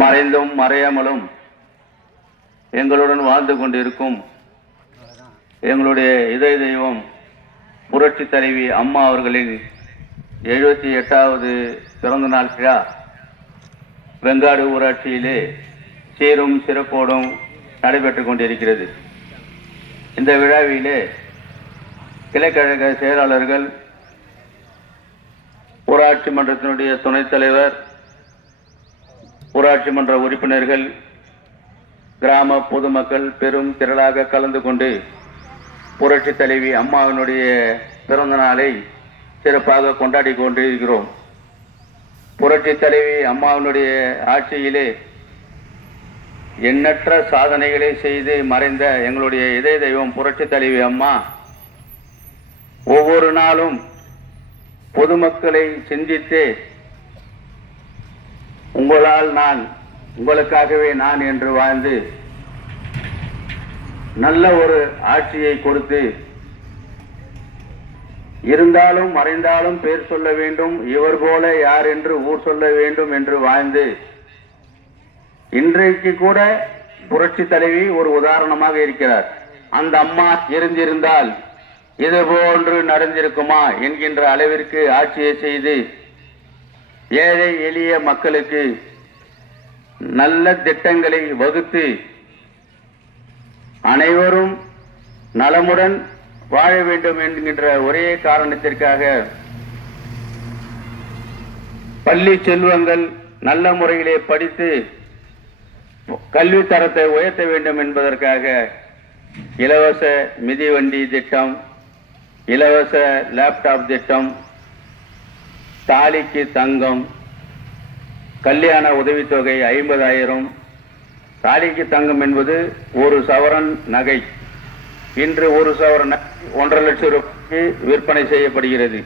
மறைந்தும் மறையாமலும் எங்களுடன் வாழ்ந்து கொண்டிருக்கும் எங்களுடைய இதய தெய்வம் புரட்சி தலைவி அம்மா அவர்களின் 78வது பிறந்த நாள் விழா வெங்காடு ஊராட்சியிலே சீரும் சிறப்போடும் நடைபெற்றுக் கொண்டிருக்கிறது. இந்த விழாவிலே கிளைக்கழக செயலாளர்கள், ஊராட்சி மன்றத்தினுடைய துணைத் தலைவர், ஊராட்சி மன்ற உறுப்பினர்கள், கிராம பொதுமக்கள் பெரும் திரளாக கலந்து கொண்டு புரட்சி தலைவி அம்மாவினுடைய பிறந்த நாளை சிறப்பாக கொண்டாடி கொண்டிருக்கிறோம். புரட்சி தலைவி அம்மாவினுடைய ஆட்சியிலே எண்ணற்ற சாதனைகளை செய்து மறைந்த எங்களுடைய இதய தெய்வம் புரட்சி தலைவி அம்மா ஒவ்வொரு நாளும் பொதுமக்களை சிந்தித்து உங்களால் நான், உங்களுக்காகவே நான் என்று வாழ்ந்து நல்ல ஒரு ஆட்சியை கொடுத்து, இருந்தாலும் மறைந்தாலும் பேர் சொல்ல வேண்டும், இவர் போல யார் என்று ஊர் சொல்ல வேண்டும் என்று வாழ்ந்து இன்றைக்கு கூட புரட்சி தலைவி ஒரு உதாரணமாக இருக்கிறார். அந்த அம்மா இருந்திருந்தால் இது போன்று நடந்திருக்குமா என்கின்ற அளவிற்கு ஆட்சியை செய்து ஏழை எளிய மக்களுக்கு நல்ல திட்டங்களை வகுத்து அனைவரும் நலமுடன் வாழ வேண்டும் என்கின்ற ஒரே காரணத்திற்காக பள்ளி செல்வங்கள் நல்ல முறையிலே படித்து கல்வி தரத்தை உயர்த்த வேண்டும் என்பதற்காக இலவச மிதிவண்டி திட்டம், இலவச லேப்டாப் திட்டம், தாலிக்கு தங்கம், கல்யாண உதவித்தொகை 50,000, தாலிக்கு தங்கம் என்பது ஒரு சவரன் நகை. இன்று ஒரு சவரன் 1,50,000 ரூபாய்க்கு விற்பனை செய்யப்படுகிறது.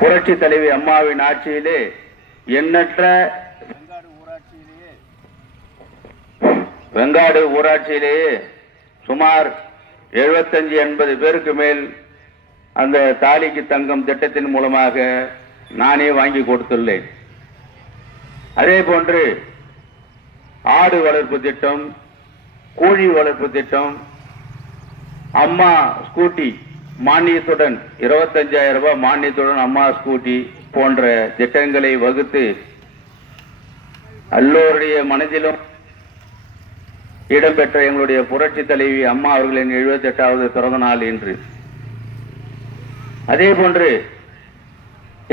புரட்சி தலைவி அம்மாவின் ஆட்சியிலே எண்ணற்ற வெங்காடு ஊராட்சியிலேயே சுமார் 75-80 பேருக்கு மேல் அந்த தாலிக்கு தங்கம் திட்டத்தின் மூலமாக நானே வாங்கி கொடுத்துள்ளேன். அதே போன்று ஆடு வளர்ப்பு திட்டம், கோழி வளர்ப்பு திட்டம், அம்மா ஸ்கூட்டி மானியத்துடன் 25,000 ரூபாய் மானியத்துடன் அம்மா ஸ்கூட்டி போன்ற திட்டங்களை வகுத்து எல்லோருடைய மனதிலும் இடம்பெற்ற எங்களுடைய புரட்சி தலைவி அம்மா அவர்களின் 78வது பிறந்த நாள் இன்று. அதே போன்று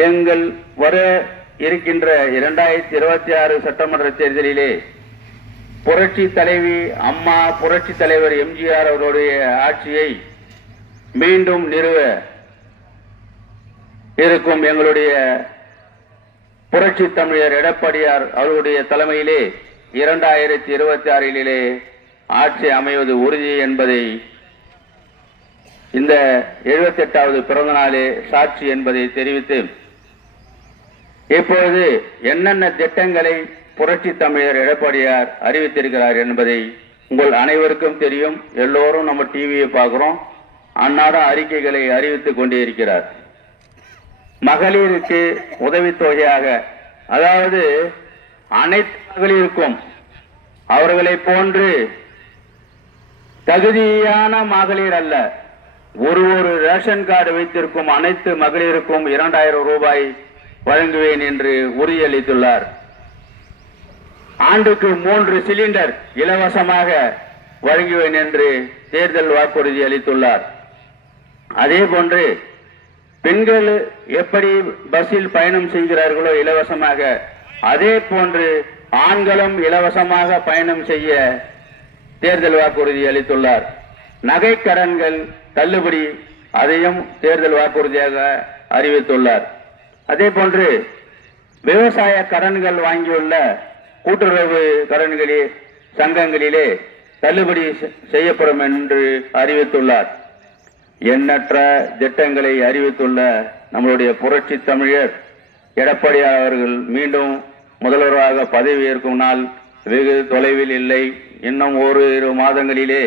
எங்கள் வர இருக்கின்ற 2026 சட்டமன்ற தேர்தலிலே புரட்சி தலைவி அம்மா, புரட்சி தலைவர் எம்ஜிஆர் அவருடைய ஆட்சியை மீண்டும் நிறுவ இருக்கும் எங்களுடைய புரட்சி தமிழர் எடப்பாடியார் அவருடைய தலைமையிலே 2026 ஆட்சி அமைவது உறுதி என்பதை இந்த 78வது பிறந்த நாளே சாட்சி என்பதை தெரிவித்து, இப்பொழுது என்னென்ன திட்டங்களை புரட்சி தமிழர் எடப்பாடியார் அறிவித்திருக்கிறார் என்பதை உங்கள் அனைவருக்கும் தெரியும். எல்லோரும் நம்ம டிவியை பார்க்கிறோம். அன்னாடம் அறிக்கைகளை அறிவித்துக் கொண்டே இருக்கிறார். மகளிருக்கு உதவித்தொகையாக, அதாவது அனைத்து மகளிருக்கும் அவர்களை போன்று தகுதியான மகளிர் அல்ல, ஒரு ரேஷன் கார்டு வைத்திருக்கும் அனைத்து மகளிருக்கும் 2,000 ரூபாய் வழங்குவேன் என்று உறுதியளித்துள்ளார். ஆண்டுக்கு 3 சிலிண்டர் இலவசமாக வழங்குவேன் என்று தேர்தல் வாக்குறுதி அளித்துள்ளார். அதே போன்று பெண்கள் எப்படி பஸ்ஸில் பயணம் செய்கிறார்களோ இலவசமாக, அதே போன்று ஆண்களும் இலவசமாக பயணம் செய்ய தேர்தல் வாக்குறுதி அளித்துள்ளார். நகை கடன்கள் தள்ளுபடி, அதையும் தேர்தல் வாக்குறுதியாக அறிவித்துள்ளார். அதே போன்று விவசாய கடன்கள் வாங்கியுள்ள கூட்டுறவு கடன்களே சங்கங்களிலே தள்ளுபடி செய்யப்படும் என்று அறிவித்துள்ளார். எண்ணற்ற திட்டங்களை அறிவித்துள்ள நம்மளுடைய புரட்சி தமிழர் எடப்பாடியார் அவர்கள் மீண்டும் முதல்வராக பதவியேற்கும் நாள் வெகு தொலைவில் இல்லை. இன்னும் 1-2 மாதங்களிலே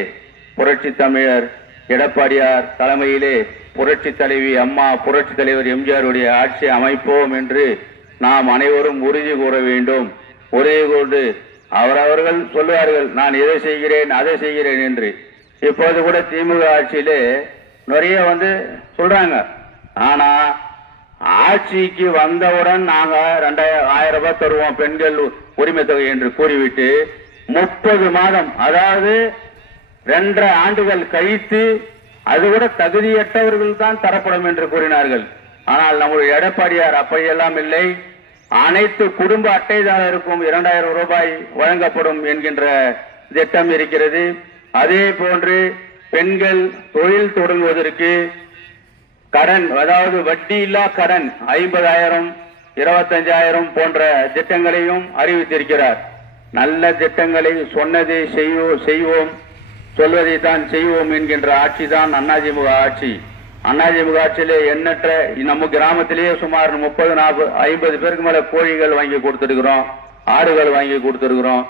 புரட்சி தமிழர் எடப்பாடியார் தலைமையிலே புரட்சி தலைவி அம்மா, புரட்சி தலைவர் எம்ஜிஆருடைய ஆட்சி அமைப்போம் என்று நாம் அனைவரும் உறுதி கூற வேண்டும். உறுதி கூர்ந்து அவரவர்கள் சொல்லுவார்கள், நான் இதை செய்கிறேன் அதை செய்கிறேன் என்று. இப்போது கூட திமுக ஆட்சியிலே நிறைய சொல்றாங்க. ஆனா ஆட்சிக்கு வந்தவுடன் நாங்க 2000 ரூபாய் தருவோம் பெண்கள் உரிமை தொகை என்று கூறிவிட்டு 30 மாதம், அதாவது 2.5 ஆண்டுகள் கழித்து அது கூட தகுதியற்றவர்கள் தான் தரப்படும் என்று கூறினார்கள். ஆனால் நம்முடைய எடப்பாடியார் அப்படியெல்லாம் இல்லை. அனைத்து குடும்ப அட்டைதாரருக்கும் 2000 ரூபாய் வழங்கப்படும் என்கின்ற திட்டம் இருக்கிறது. அதே போன்று பெண்கள் தொழில் தொடங்குவதற்கு கடன், அதாவது வட்டியில்லா கடன் 50,000, 25,000 போன்ற திட்டங்களையும் அறிவித்திருக்கிறார். நல்ல திட்டங்களை சொன்னதை செய்வோம், சொல்வதை தான் செய்வோம் என்கின்ற ஆட்சி தான் அதிமுக ஆட்சி. அதிமுக ஆட்சியிலே எண்ணற்ற நம்ம கிராமத்திலேயே சுமார் 30-40-50 பேருக்கு மேல கோழிகள் வாங்கி கொடுத்திருக்கிறோம், ஆடுகள் வாங்கி கொடுத்திருக்கிறோம்,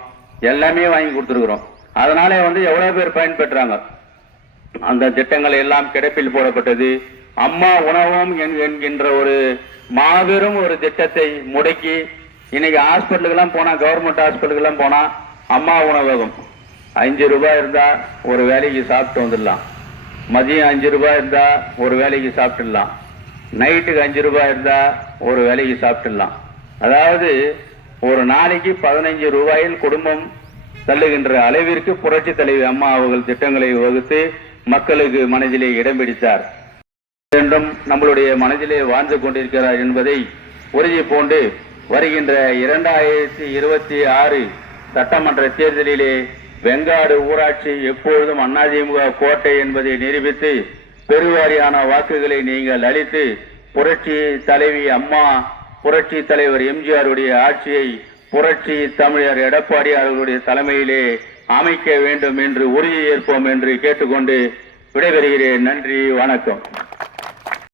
எல்லாமே வாங்கி கொடுத்திருக்கிறோம். அதனால எவ்வளவு பேர் பயன்பெற்றாங்க. அந்த திட்டங்கள் எல்லாம் கிடப்பில் போடப்பட்டது. அம்மா உணவகம் என்கின்ற ஒரு மாபெரும் ஒரு திட்டத்தை முடக்கி இன்னைக்கு ஹாஸ்பிட்டலுக்கெல்லாம் போனா, கவர்மெண்ட் ஹாஸ்பிட்டலுக்கெல்லாம் போனா அம்மா உணவகம் 5 ரூபாய் இருந்தா ஒரு வேலைக்கு சாப்பிட்டு வந்துடலாம். மதியம் 5 ரூபாய் இருந்தா ஒரு வேலைக்கு சாப்பிட்டுடலாம். நைட்டுக்கு 5 ரூபாய் இருந்தா ஒரு வேலைக்கு சாப்பிட்டுடலாம். அதாவது ஒரு நாளைக்கு 15 ரூபாயில் குடும்பம் தள்ளுகின்ற அளவிற்கு புரட்சி தலைவி அம்மா அவர்கள் திட்டங்களை வகுத்து மக்களுக்கு மனதிலே இடம் பிடித்தார். என்றும் நம்மளுடைய மனதிலே வாழ்ந்து கொண்டிருக்கிறார் என்பதை உறுதி பூண்டு வருகின்ற 2026 சட்டமன்ற தேர்தலிலே வெங்காடு ஊராட்சி எப்பொழுதும் அதிமுக கோட்டை என்பதை நிரூபித்து பெருவாரியான வாக்குகளை நீங்கள் அளித்து புரட்சி தலைவி அம்மா, புரட்சி தலைவர் எம்ஜிஆருடைய ஆட்சியை புரட்சி தமிழர் எடப்பாடி அவர்களுடைய தலைமையிலே அமைக்க வேண்டும் என்று உறுதி ஏற்போம் என்று கேட்டுக்கொண்டு விடைபெறுகிறேன். நன்றி, வணக்கம்.